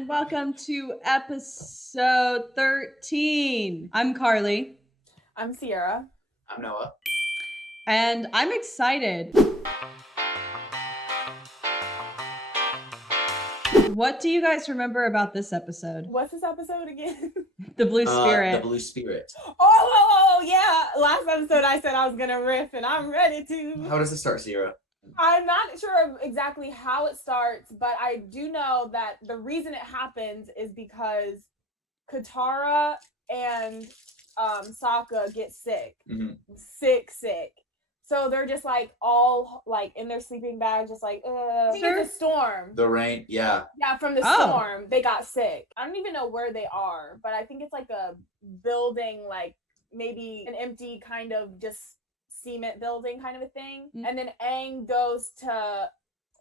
and welcome to episode 13. I'm Carly. I'm Sierra. I'm Noah. And I'm excited. What do you guys remember about this episode? What's this episode again? The Blue Spirit. The Blue Spirit. Oh, yeah. Last episode I said I was going to riff, and I'm ready to. How does it start, Sierra? I'm not sure exactly how it starts, but I do know that the reason it happens is because Katara and Sokka get sick. Mm-hmm. Sick. So they're just like all like in their sleeping bags, just like, I think it's a storm. The rain, yeah. Yeah, from the storm, they got sick. I don't even know where they are, but I think it's like a building, like maybe an empty kind of just cement building kind of a thing. And then Aang goes to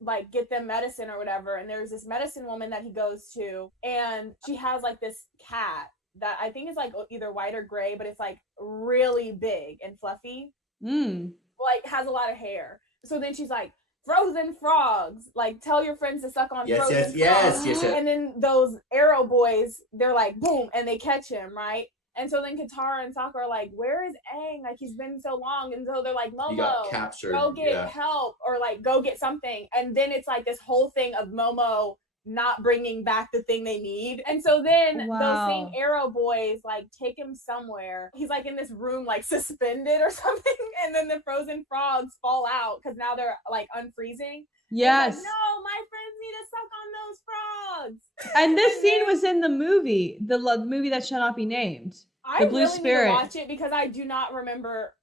like get them medicine or whatever, and there's this medicine woman that he goes to, and she has like this cat that I think is like either white or gray, but it's like really big and fluffy. Like has a lot of hair. So then she's like, frozen frogs, like tell your friends to suck on frozen frogs. Yes. And then those arrow boys, they're like boom, and they catch him, right? And so then Katara and Sokka are like, where is Aang? Like, he's been so long. And so they're like, Momo, he got captured. Go get help, or like go get something. And then it's like this whole thing of Momo not bringing back the thing they need. And so then those same arrow boys like take him somewhere. He's like in this room like suspended or something, and then the frozen frogs fall out because now they're like unfreezing. Yes. Like, no, my friends need to suck on those frogs. And this scene was in the movie, the movie that shall not be named. The Blue Spirit. Need to watch it because I do not remember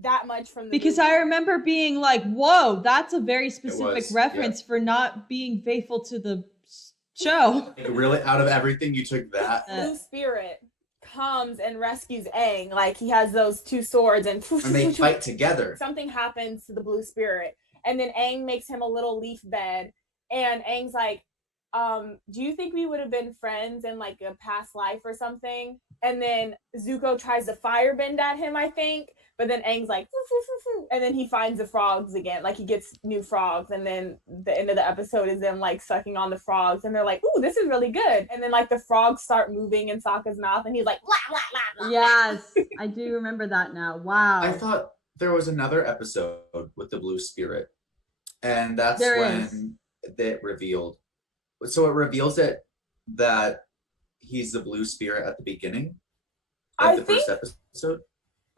that much from the because movie. I remember being like, whoa, that's a very specific reference for not being faithful to the show. Really, out of everything, you took that? Blue Spirit comes and rescues Aang. Like, he has those two swords and they fight together. Something happens to the Blue Spirit, and then Aang makes him a little leaf bed, and Aang's like, do you think we would have been friends in like a past life or something? And then Zuko tries to firebend at him, I think, but then Aang's like, and then he finds the frogs again. Like, he gets new frogs, and then the end of the episode is them like sucking on the frogs, and they're like, ooh, this is really good. And then like the frogs start moving in Sokka's mouth, and he's like, blah, blah, blah, blah. Yes, I do remember that now. Wow. I thought there was another episode with the Blue Spirit, and that's when it revealed. So it reveals it that he's the Blue Spirit at the beginning of the first episode.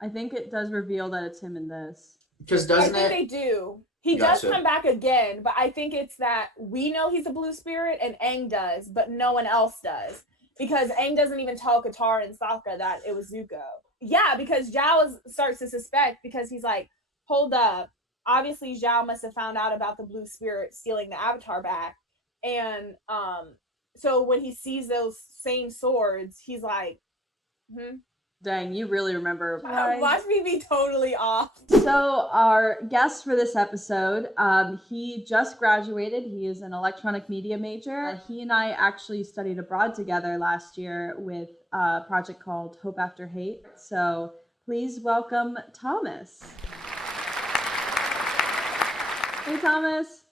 I think it does reveal that it's him in this. Because I think they do. He does come back again, but I think it's that we know he's a Blue Spirit and Aang does, but no one else does. Because Aang doesn't even tell Katara and Sokka that it was Zuko. Yeah, because Zhao starts to suspect, because he's like, hold up. Obviously, Zhao must have found out about the Blue Spirit stealing the Avatar back. And so when he sees those same swords, he's like, Dang, you really remember. Watch me be totally off. So our guest for this episode, he just graduated. He is an electronic media major. He and I actually studied abroad together last year with a project called Hope After Hate. So please welcome Thomas. Hey, Thomas.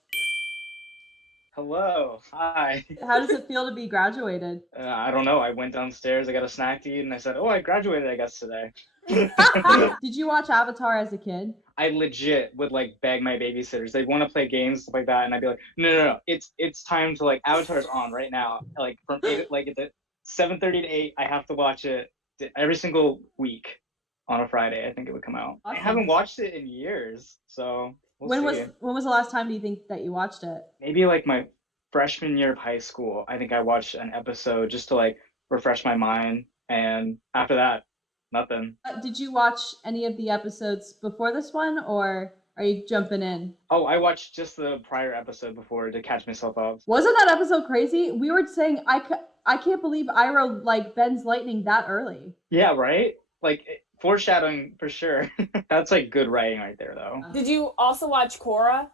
Hello. Hi. How does it feel to be graduated? I don't know. I went downstairs, I got a snack to eat, and I said, oh, I graduated, I guess, today. Did you watch Avatar as a kid? I legit would, like, beg my babysitters. They'd want to play games, stuff like that, and I'd be like, no. It's time to, like, Avatar's on right now. Like, from 8, like, it's at 7:30 to 8, I have to watch it every single week on a Friday, I think it would come out. Awesome. I haven't watched it in years, so... When was the last time do you think that you watched it? Maybe like my freshman year of high school. I think I watched an episode just to like refresh my mind, and after that, nothing. Did you watch any of the episodes before this one, or are you jumping in? Oh, I watched just the prior episode before to catch myself up. Wasn't that episode crazy? We were saying I can't believe Iroh like bends lightning that early. Yeah, right? Like foreshadowing for sure. That's like good writing right there, though. Did you also watch Korra?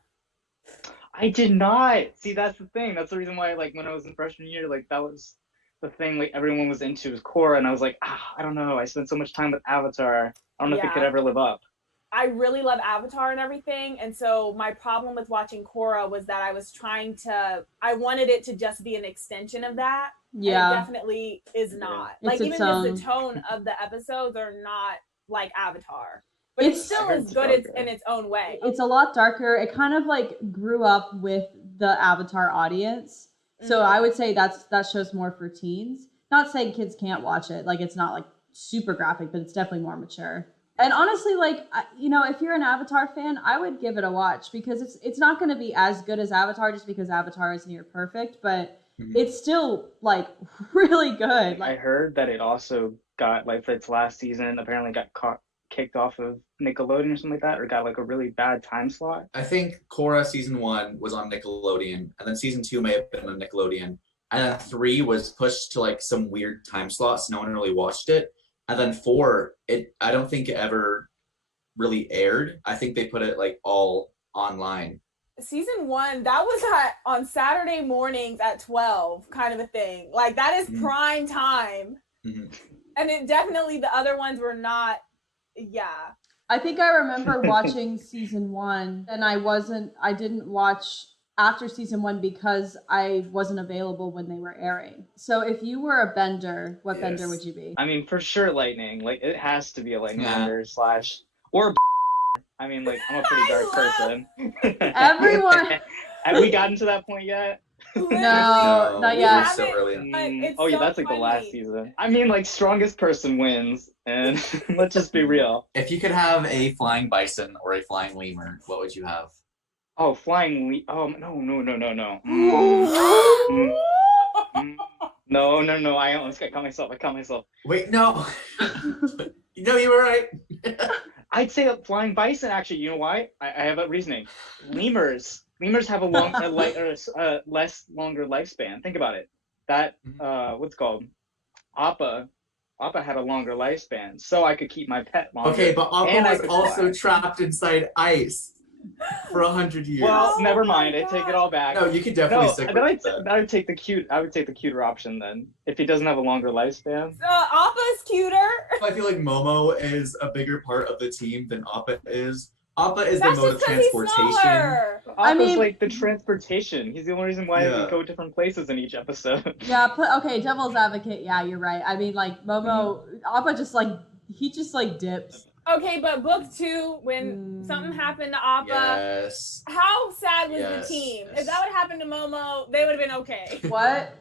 I did not. See, that's the thing. That's the reason why, like, when I was in freshman year, like, that was the thing, like, everyone was into was Korra, and I was like, I don't know. I spent so much time with Avatar. I don't know if it could ever live up. I really love Avatar and everything. And so my problem with watching Korra was that I wanted it to just be an extension of that. Yeah. And it definitely is not. It's Like, even own... just the tone of the episodes are not like Avatar. But it still is good in its own way. It's a lot darker. It kind of like grew up with the Avatar audience. So I would say that show's more for teens. Not saying kids can't watch it. Like, it's not like super graphic, but it's definitely more mature. And honestly, like, you know, if you're an Avatar fan, I would give it a watch, because it's not going to be as good as Avatar just because Avatar is near perfect, but it's still like really good. I heard that it also got, like, for its last season, apparently got kicked off of Nickelodeon or something like that, or got like a really bad time slot. I think Korra season 1 was on Nickelodeon, and then season 2 may have been on Nickelodeon, and then 3 was pushed to like some weird time slot, so no one really watched it. And then 4, I don't think it ever really aired. I think they put it like all online. Season 1, that was on Saturday mornings at 12, kind of a thing. Like, that is prime time. And it definitely, the other ones were not. Yeah. I think I remember watching season 1, and I didn't watch after season 1 because I wasn't available when they were airing. So if you were a bender, what bender would you be? I mean, for sure lightning. Like, it has to be a lightning bender / or I mean, like, I'm a pretty dark person. Everyone. Have we gotten to that point yet? No, not yet. So early. Oh yeah, that's like the last season. I mean, like, strongest person wins, and let's just be real. If you could have a flying bison or a flying lemur, what would you have? Oh, flying oh, no. No, I almost caught myself. Wait, no. No, you were right. I'd say a flying bison, actually. You know why? I have a reasoning. Lemurs have a longer lifespan. Think about it. That what's it called? Appa had a longer lifespan, so I could keep my pet longer. Okay, but Appa was also trapped inside ice for 100 years. Well, never mind. I take it all back. No, you could definitely stick with that. I would take the cuter option then, if he doesn't have a longer lifespan. Appa's cuter. I feel like Momo is a bigger part of the team than Appa is. Appa is That's the mode of transportation. Appa's like the transportation. He's the only reason why we go different places in each episode. Yeah, okay, devil's advocate. Yeah, you're right. I mean, like, Momo, Appa just dips. Okay, but book 2, when something happened to Appa, how sad was the team? If that would happen to Momo, they would have been okay. What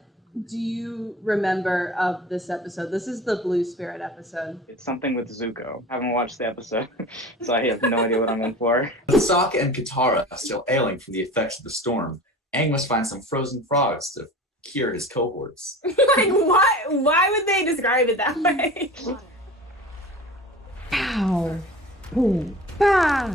do you remember of this episode? This is the Blue Spirit episode. It's something with Zuko. I haven't watched the episode, so I have no idea what I'm in for. With Sokka and Katara still ailing from the effects of the storm, Aang must find some frozen frogs to cure his cohorts. Like, why would they describe it that way? Pow! Boom! Bah!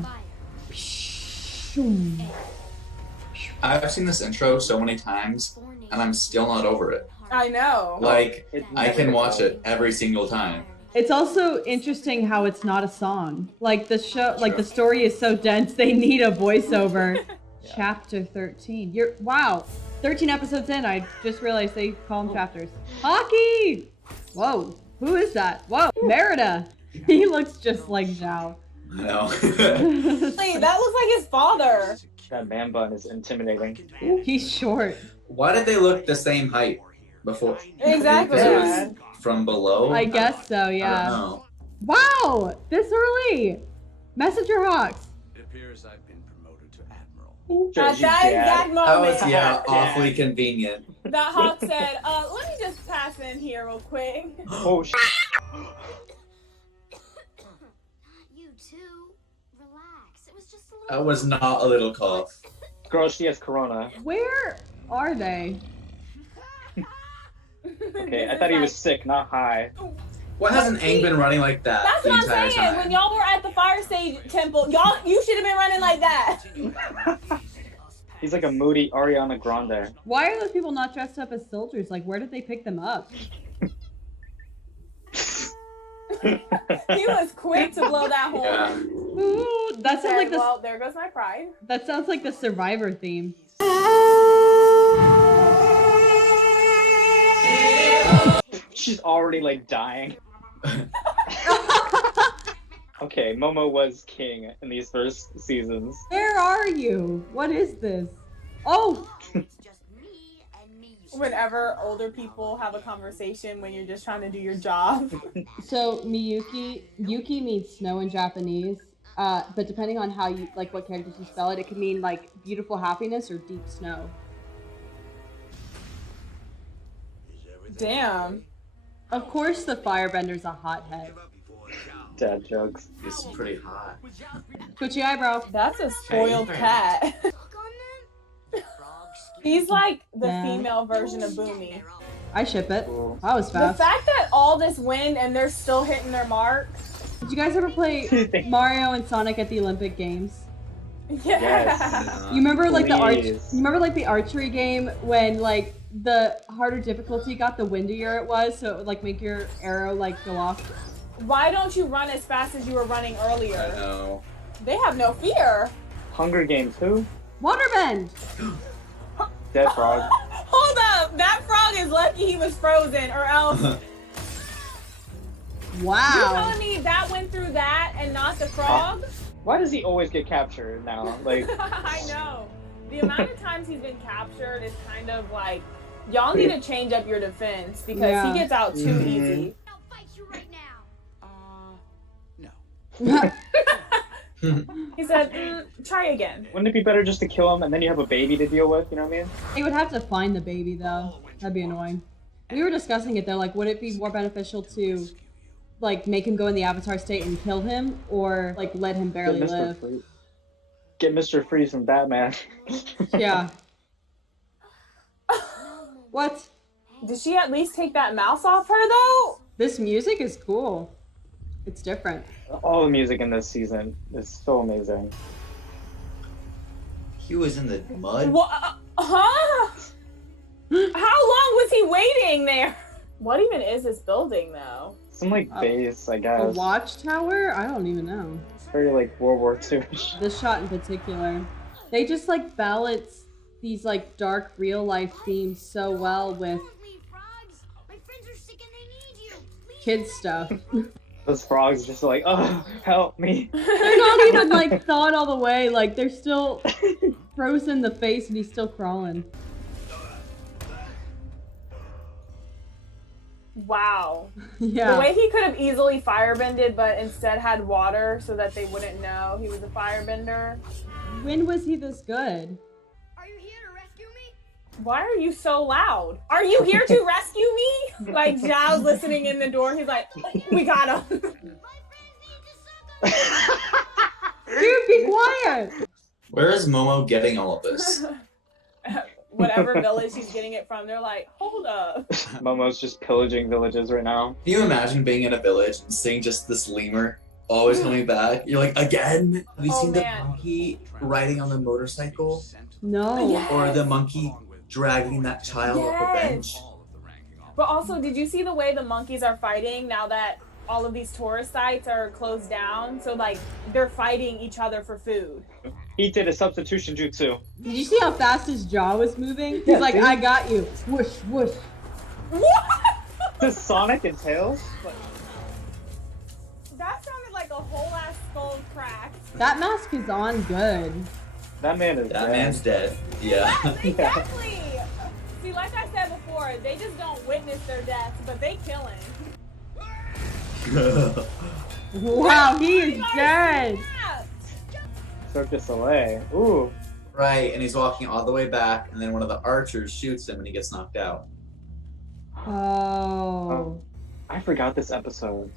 I've seen this intro so many times, and I'm still not over it. I know. Like, I can watch it every single time. It's also interesting how it's not a song. Like, the show, like, the story is so dense, they need a voiceover. Chapter 13. 13 episodes in, I just realized they call them chapters. Hockey! Whoa, who is that? Whoa, Merida! He looks just like Zhao. No. Wait, that looks like his father. That man bun is intimidating. He's short. Why did they look the same height before? Exactly. It was from below? I guess so, yeah. I don't know. Wow! This early! Messenger Hawks! It appears I've been promoted to Admiral. At that exact moment. That was, awfully convenient. That Hawk said, let me just pass in here real quick. Oh, shit. You too. Relax. It was just a little. That was not a little cough. Girl, she has corona. Where are they? Okay, I thought he was sick, not high. Why hasn't Aang been running like that? That's the what I'm entire saying. time? When y'all were at the fire stage temple, you should have been running like that. He's like a moody Ariana Grande. Why are those people not dressed up as soldiers? Like, where did they pick them up? He was quick to blow that horn. Yeah. Ooh, that sounds like the. Well, there goes my pride. That sounds like the Survivor theme. She's already like dying. Okay, Momo was king in these first seasons. Where are you? What is this? Oh! It's just me and me. Whenever older people have a conversation when you're just trying to do your job. So Yuki means snow in Japanese. But depending on how you like what characters you spell it, it could mean like beautiful happiness or deep snow. Damn. Of course, the Firebender's a hothead. Dad jokes. It's pretty hot. Twitchy eyebrow. That's a spoiled cat. He's like the Yeah. female version of Boomy. I ship it. Cool. That was The fast. fact that all this wind and they're still hitting their mark. Did you guys ever play Mario and Sonic at the Olympic Games? Yeah. Yes. You remember like Please. you remember like the archery game when like the harder difficulty got the windier it was, so it would like make your arrow like go off. Why don't you run as fast as you were running I earlier? know. They have no fear. Hunger Games, who? Waterbend. Dead Frog. Hold up. That frog is lucky he was frozen or else. You Wow. telling me that went through that and not the frog? Why does he always get captured now? Like, I know. The amount of times he's been captured is kind of like, y'all need to change up your defense because Yeah. he gets out too Mhm. easy. I'll fight you right now. No. He said, try again. wouldn't it be better just to kill him and then you have a baby to deal with? You know what I mean? They would have to find the baby though. That'd be annoying. We were discussing it though, like would it be more beneficial to like make him go in the avatar state and kill him or like let him barely Get Mr. live? Freeze. Get Mr. Freeze from Batman. Yeah. What? Did she at least take that mouse off her though? This music is cool. It's different. All the music in this season is so amazing. He was in the mud. What? Huh? How long was he waiting there? What even is this building though? Some like Oh. base, I A guess. watchtower? I don't even know. Very like World War II. This shot in particular. They just like balance these like dark real life themes so well with Don't leave, frogs. My friends are sick and they need you. Please. kids stuff. Those frogs just like, oh, help me. They're not even like thawed all the way. Like they're still frozen in the face and he's still crawling. Wow. Yeah. The way he could have easily firebended, but instead had water so that they wouldn't know he was a firebender. When was he this good? Are you here to rescue me? Why are you so loud? Are you here to rescue me? Like Zhao's listening in the door. He's like, we got him. My friends need to suck Dude, be quiet! Where is Momo getting all of this? Whatever village he's getting it from, they're like, hold up. Momo's just pillaging villages right now. Can you imagine being in a village and seeing just this lemur always coming back? You're like, again? Have you Oh, seen man. the monkey riding on the motorcycle? No. Yeah. Or the monkey dragging that child off a Yes. bench? But also, did you see the way the monkeys are fighting now that all of these tourist sites are closed down? So, like, they're fighting each other for food. He did a substitution jutsu. Did you see how fast his jaw was moving? He's Yeah, like, dude. I got you. Whoosh, whoosh. What? The Sonic and Tails? That sounded like a whole ass skull cracked. That mask is on good. That man is That dead. man's dead. Yeah. Yes, exactly. See, like I said before, they just don't witness their deaths, but they killing. Wow, he is dead. Yeah. Cirque du Soleil. Ooh. Right, and he's walking all the way back, and then one of the archers shoots him and he gets knocked out. Oh. I forgot this episode.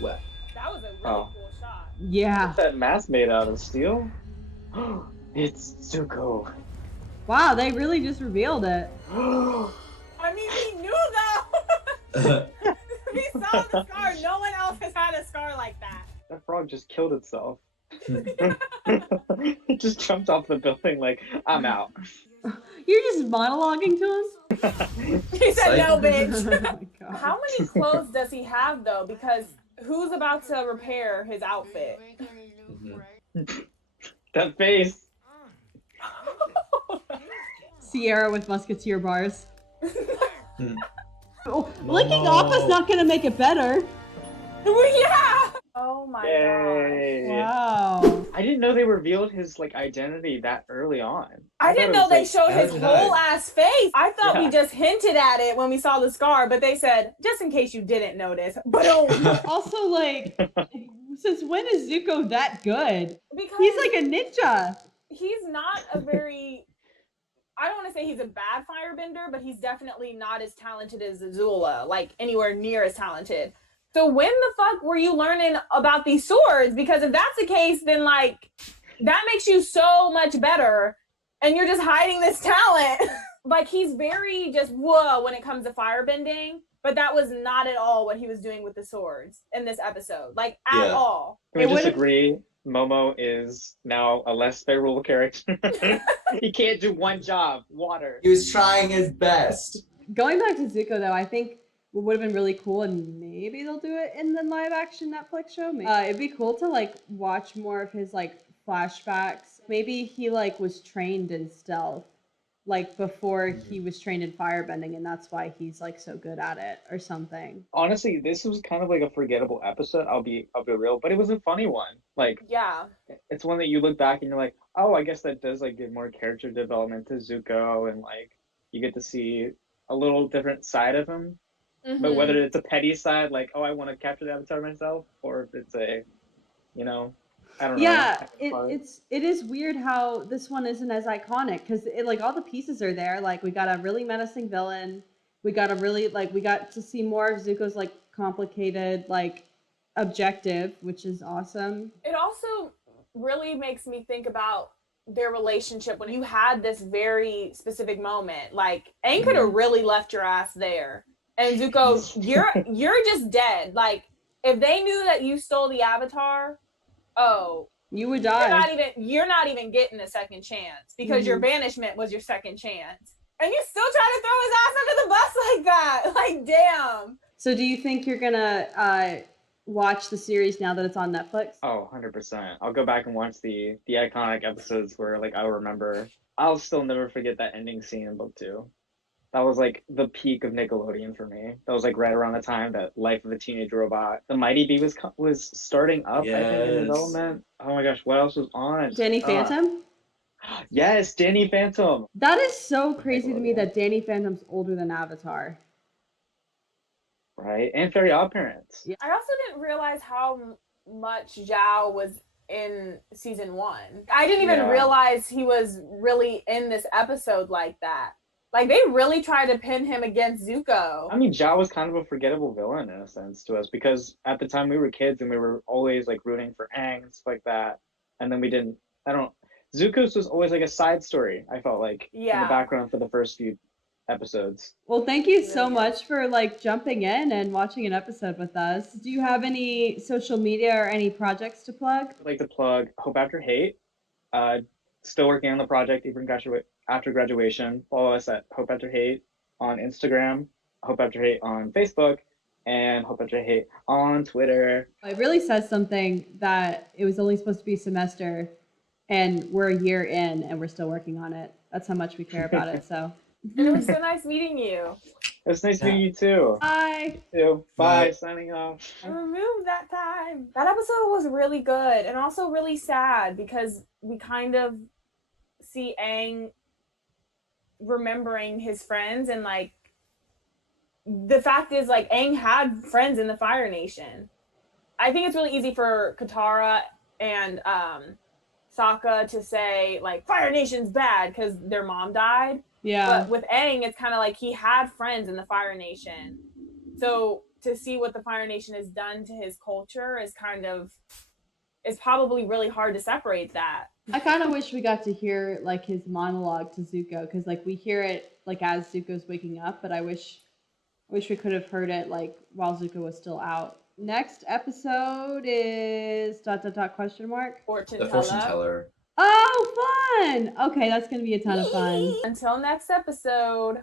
What? That was a really Oh. cool shot. Yeah. What's that mask made out of? Steel? It's Zuko. Wow, they really just revealed it. I mean, we knew though. We saw the scar. No one else has had a scar like that. That frog just killed itself. It just jumped off the building like, I'm out. You're just monologuing to him? He said, "No, Oh bitch." my God. How many clothes does he have though? Because who's about to repair his outfit? That face. Sierra with musketeer bars. Hmm. Oh, licking off is not gonna make it better. Well, yeah. Oh my gosh. Yay. Wow. I didn't know they revealed his like identity that early on. I didn't know they showed his Neither did whole I. ass face. I thought we Yeah. just hinted at it when we saw the scar, but they said, just in case you didn't notice. Boom. Also, like, since when is Zuko that good? Because He's like a ninja. he's not a very, I don't want to say he's a bad firebender, but he's definitely not as talented as Azula, like anywhere near as talented. So when the fuck were you learning about these swords? Because if that's the case, then like that makes you so much better, and you're just hiding this talent. Like he's very just whoa when it comes to firebending, but that was not at all what he was doing with the swords in this episode, like at Yeah. all. Can we It just would've- agree Momo is now a less favorable character? He can't do one job, water. He was trying his best. Going back to Zuko, though, I think what would have been really cool, and maybe they'll do it in the live-action Netflix show. It'd be cool to like watch more of his like flashbacks. Maybe he like was trained in stealth, like before he was trained in firebending, and that's why he's like so good at it, or something. Honestly, this was kind of like a forgettable episode. I'll be real, but it was a funny one. Like Yeah. it's one that you look back and you're like, oh, I guess that does like give more character development to Zuko, and like you get to see a little different side of him. But whether it's a petty side, like, oh, I want to capture the Avatar myself, or if it's a, you know, I don't know. Yeah, it is weird how this one isn't as iconic, because like all the pieces are there. Like we got a really menacing villain, we got to see more of Zuko's like complicated like objective, which is awesome. It also really makes me think about their relationship when you had this very specific moment. Like Aang could have really left your ass there, and Zuko, you're just dead. Like if they knew that you stole the Avatar, oh, You would die. you're not even getting a second chance, because your banishment was your second chance, and you still try to throw his ass under the bus like that. Like damn. So do you think you're gonna watch the series now that it's on Netflix? Oh, 100%. I'll go back and watch the iconic episodes where like I'll remember. I'll still never forget that ending scene in book 2. That was like the peak of Nickelodeon for me. That was like right around the time that Life of a Teenage Robot, The Mighty Bee was starting up, I think, in Yes. development. Oh my gosh, what else was on? Danny Phantom? Yes, Danny Phantom. That is so crazy to me Nickelodeon. that Danny Phantom's older than Avatar. Right, and Fairy Godparents. Yeah. I also didn't realize how much Zhao was in season 1. I didn't even realize he was really in this episode like that. Like they really tried to pin him against Zuko. I mean, Zhao was kind of a forgettable villain in a sense to us, because at the time we were kids and we were always like rooting for Aang and stuff like that. And then we didn't, Zuko's was always like a side story, I felt like, in the background for the first few episodes. Well, thank you so much for like jumping in and watching an episode with us. Do you have any social media or any projects to plug? I'd like to plug Hope After Hate. Still working on the project even after graduation. Follow us at Hope After Hate on Instagram, Hope After Hate on Facebook, and Hope After Hate on Twitter. It really says something that it was only supposed to be a semester, and we're a year in and we're still working on it. That's how much we care about it. So And it was so nice meeting you. It was nice meeting you too. bye. Bye. Bye. Signing off. I removed that time. That episode was really good and also really sad, because we kind of see Aang remembering his friends, and like the fact is like Aang had friends in the Fire Nation. I think it's really easy for Katara and Sokka to say like Fire Nation's bad because their mom died. Yeah. But with Aang, it's kind of like he had friends in the Fire Nation. So to see what the Fire Nation has done to his culture is probably really hard to separate that. I kind of wish we got to hear like his monologue to Zuko, because like we hear it like as Zuko's waking up, but I wish we could have heard it like while Zuko was still out. Next episode is ... question mark. Fortune The fortune teller. Oh, fun! Okay, that's gonna be a ton of fun. Until next episode.